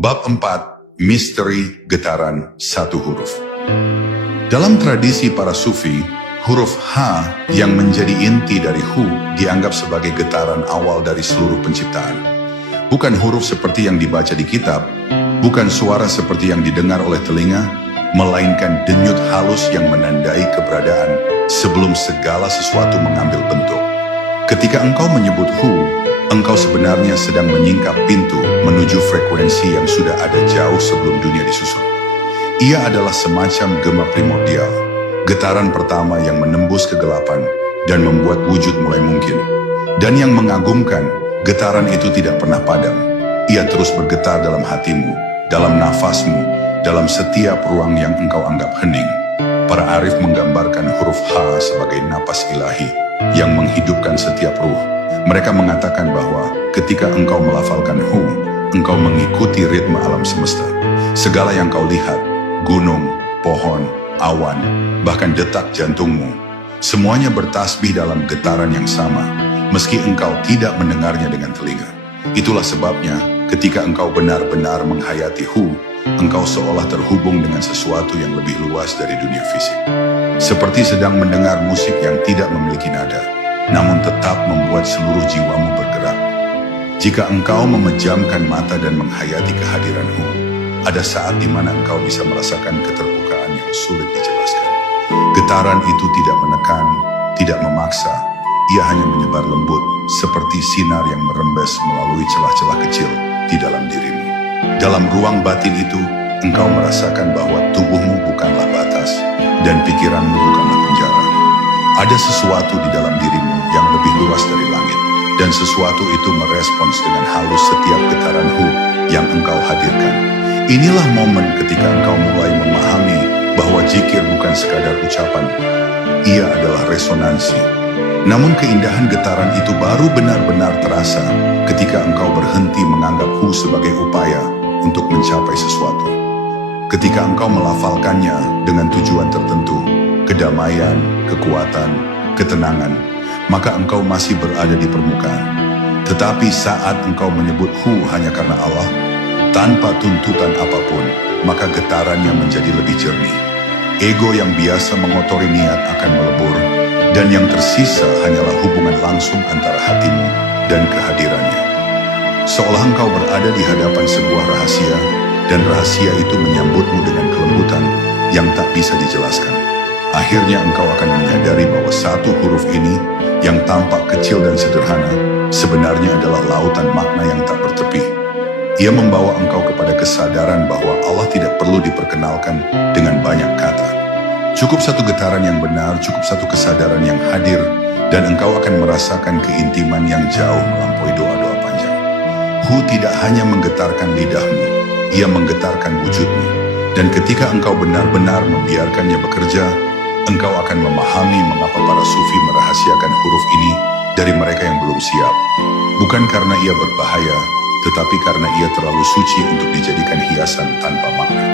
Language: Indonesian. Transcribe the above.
Bab 4, Misteri Getaran Satu Huruf. Dalam tradisi para sufi, huruf H yang menjadi inti dari Hu dianggap sebagai getaran awal dari seluruh penciptaan. Bukan huruf seperti yang dibaca di kitab, bukan suara seperti yang didengar oleh telinga, melainkan denyut halus yang menandai keberadaan sebelum segala sesuatu mengambil bentuk. Ketika engkau menyebut Hu, engkau sebenarnya sedang menyingkap pintu menuju frekuensi yang sudah ada jauh sebelum dunia disusun. Ia adalah semacam gema primordial, getaran pertama yang menembus kegelapan dan membuat wujud mulai mungkin. Dan yang mengagumkan, getaran itu tidak pernah padam. Ia terus bergetar dalam hatimu, dalam nafasmu, dalam setiap ruang yang engkau anggap hening. Para arif menggambarkan huruf H sebagai napas ilahi yang menghidupkan setiap ruh. Mereka mengatakan bahwa ketika engkau melafalkan Hu, engkau mengikuti ritme alam semesta. Segala yang kau lihat, gunung, pohon, awan, bahkan detak jantungmu, semuanya bertasbih dalam getaran yang sama, meski engkau tidak mendengarnya dengan telinga. Itulah sebabnya ketika engkau benar-benar menghayati Hu, engkau seolah terhubung dengan sesuatu yang lebih luas dari dunia fisik. Seperti sedang mendengar musik yang tidak memiliki nada, namun tetap membuat seluruh jiwamu bergerak. Jika engkau memejamkan mata dan menghayati kehadiran Hu, ada saat di mana engkau bisa merasakan keterbukaan yang sulit dijelaskan. Getaran itu tidak menekan, tidak memaksa, ia hanya menyebar lembut, seperti sinar yang merembes melalui celah-celah kecil di dalam dirimu. Dalam ruang batin itu, engkau merasakan bahwa tubuhmu bukanlah batas, dan pikiranmu bukanlah penjara. Ada sesuatu di dalam dirimu yang lebih luas dari langit, dan sesuatu itu merespons dengan halus setiap getaran Hu yang engkau hadirkan. Inilah momen ketika engkau mulai memahami bahwa zikir bukan sekadar ucapan, ia adalah resonansi. Namun keindahan getaran itu baru benar-benar terasa ketika engkau berhenti menganggap Hu sebagai upaya untuk mencapai sesuatu. Ketika engkau melafalkannya dengan tujuan tertentu, kedamaian, kekuatan, ketenangan, maka engkau masih berada di permukaan. Tetapi saat engkau menyebut Hu hanya karena Allah, tanpa tuntutan apapun, maka getarannya menjadi lebih jernih. Ego yang biasa mengotori niat akan melebur, dan yang tersisa hanyalah hubungan langsung antara hatimu dan kehadirannya. Seolah engkau berada di hadapan sebuah rahasia, dan rahasia itu menyambutmu dengan kelembutan yang tak bisa dijelaskan. Akhirnya engkau akan menyadari bahwa satu huruf ini yang tampak kecil dan sederhana sebenarnya adalah lautan makna yang tak bertepi. Ia membawa engkau kepada kesadaran bahwa Allah tidak perlu diperkenalkan dengan banyak kata. Cukup satu getaran yang benar, cukup satu kesadaran yang hadir, dan engkau akan merasakan keintiman yang jauh melampaui doa-doa panjang. Hu tidak hanya menggetarkan lidahmu, ia menggetarkan wujudmu. Dan ketika engkau benar-benar membiarkannya bekerja, engkau akan memahami mengapa para sufi merahasiakan huruf ini dari mereka yang belum siap. Bukan karena ia berbahaya, tetapi karena ia terlalu suci untuk dijadikan hiasan tanpa makna.